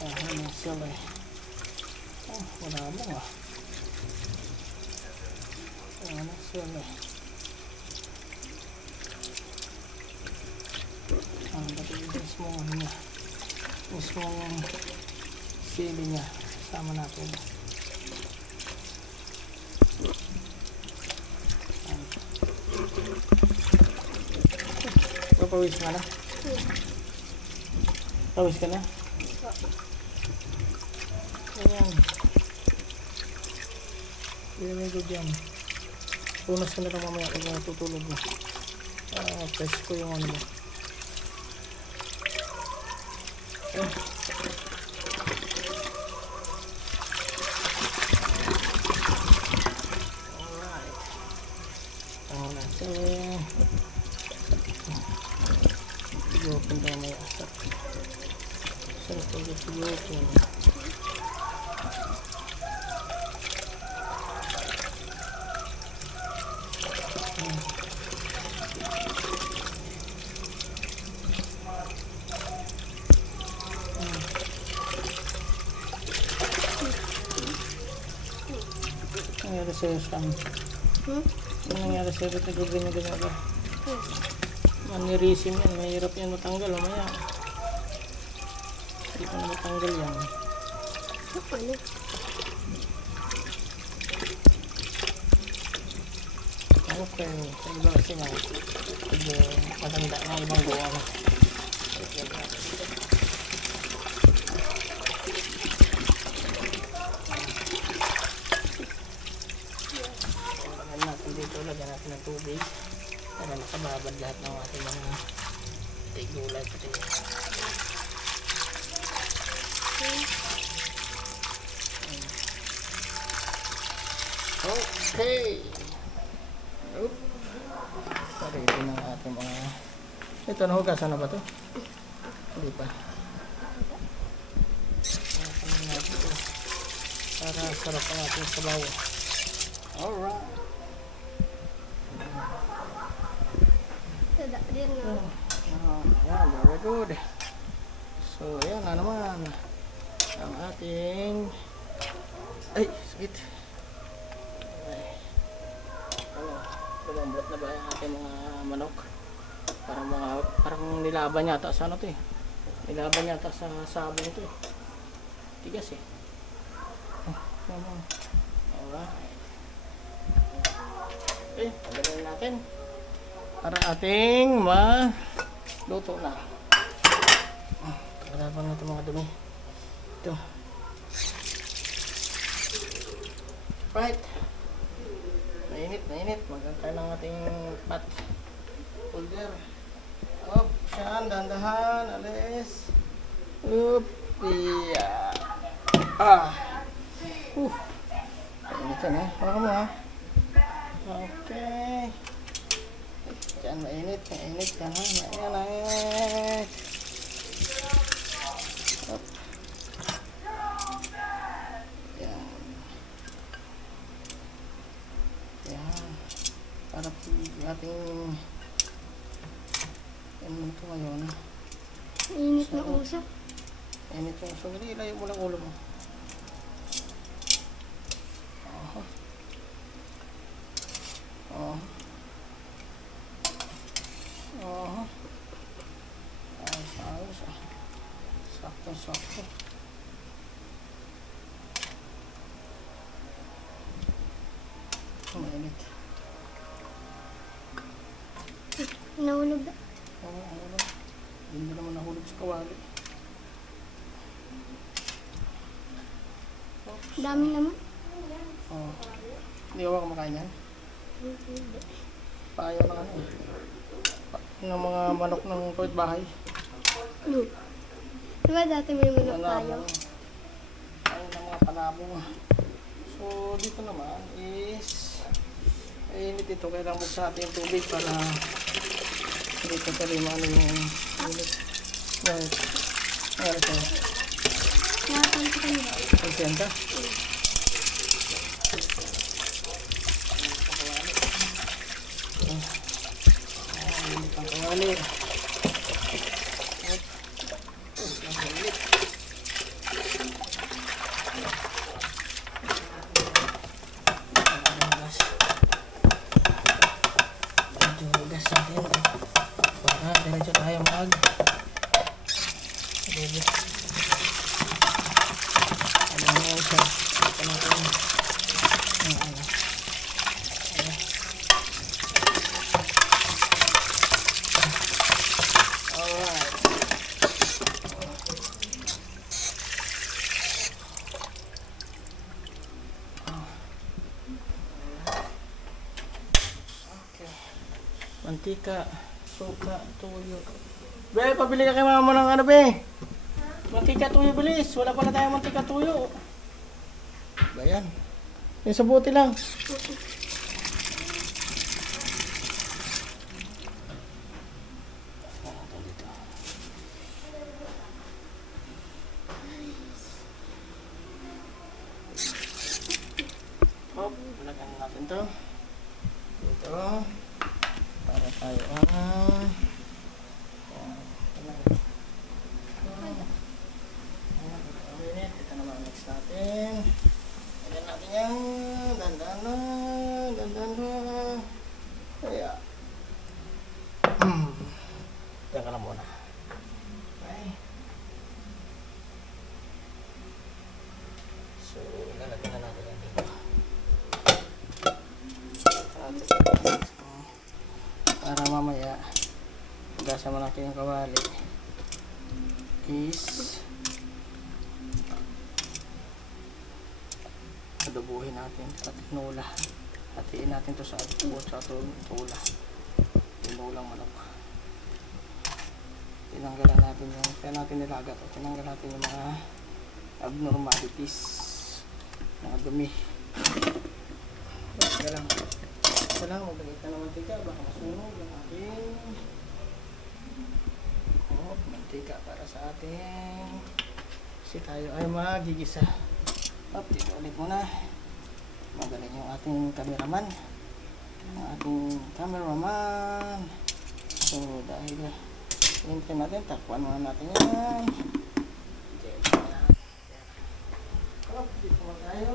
Ano sila eh. Oh, wala mo ah. Ano sila eh. Ano ba ito yung mismong ano niya? Mismong sili niya. Sama natin. Pawis ka na? Pawis ka na? Ayan. Very good yan. Punas ka na lang mamaya kung natutulog mo. Press ko yung ano mo. Alright. Ang natin. Open daw may asap. Sarap pag i-open. Nangyari sa'yo, Sam? Ano nangyari sa'yo? Ba't nag-ganyan-ganyan ka? Manirisim yan, mahirap yan matanggal mamaya. Hindi ko na matanggal yan. Ano? Okay, sa iba kasi nga medyo matanda ng ibang gawa mo. Lagyan natin dito, lagyan natin ng tubig para nakababad lahat ng ating mga gulay pati. Okay. Oop. Ready na ang ating mga... Ito, nahugasan na ba ito? Hindi pa. Para sarap ang ating sabaw. Alright. Ayan, very good. So, ayan na naman ang ating... Ay, sakit. Lumambot na ba yung ating mga manok? Parang nilaban yata sa ano to eh. Nilaban yata sa sabong to eh. Tigas eh. Alright. Okay, pagdagan natin. Para ating maluto na. Kagalaban na ito mga dumi. Ito. Right. Mainit. Magantay ng ating pot holder. Up, siyan, dahan-dahan, alis. Up, iya. Mainit yan ha. Baka mo ha. Okay. Diyan, mainit yan ha. Mainit. Up. Para ating ano ito ngayon. Init na usap. Init yung usap. Hindi, ilayo mo lang ulo mo. Ayos. Sakto. Mainit. Nahulog na. Hindi naman nahulog sa kawali. Dami naman. Hindi ka kumakain yan? Paayaw na ano eh. Ng mga manok ng kapitbahay. Diba dati may manok tayo? Ayaw ng mga panabong. So dito naman is init ito. Kailangan buksan natin yung tubig para hindi ko talima yung init. Right. Ayan ito. Nakatan ko kanina. Pagsenta? Ang kawali. tubig. Ano na siya. Ito natin. Ano. Alright. Okay. Mantika, suka, tuyo. Be, pabili ka kay mama ng ano, be? Mantika, tuyo, bilis. Wala pala tayong mantika, tuyo. Ba yan? Yung sa buti lang. Hop, lagyan natin to. Dito. Para tayo ito naman ang next natin. Lagyan natin yan. Dandan lang. Dandan lang. Kaya. Diyan ka lang muna. Okay. So, lalagyan na natin yan dito. Para mamaya hugasan mo natin yung kawali is adobuhin natin at tinula. Hatiin natin to sa tula. Tinulang manok. Tinanggalan natin yung kaya natin nilagat o tinanggal natin yung mga abnormalities, mga dumi. Basta lang. Basta lang, magbalik na ng mantika. Baka masunog yung ating mantika para sa ating kasi tayo ay magigisa. Dito ulit muna. Magaling yung ating cameraman. Ang ating cameraman. So, dahil hintay natin, takpan muna natin yan. Okay, dito muna tayo.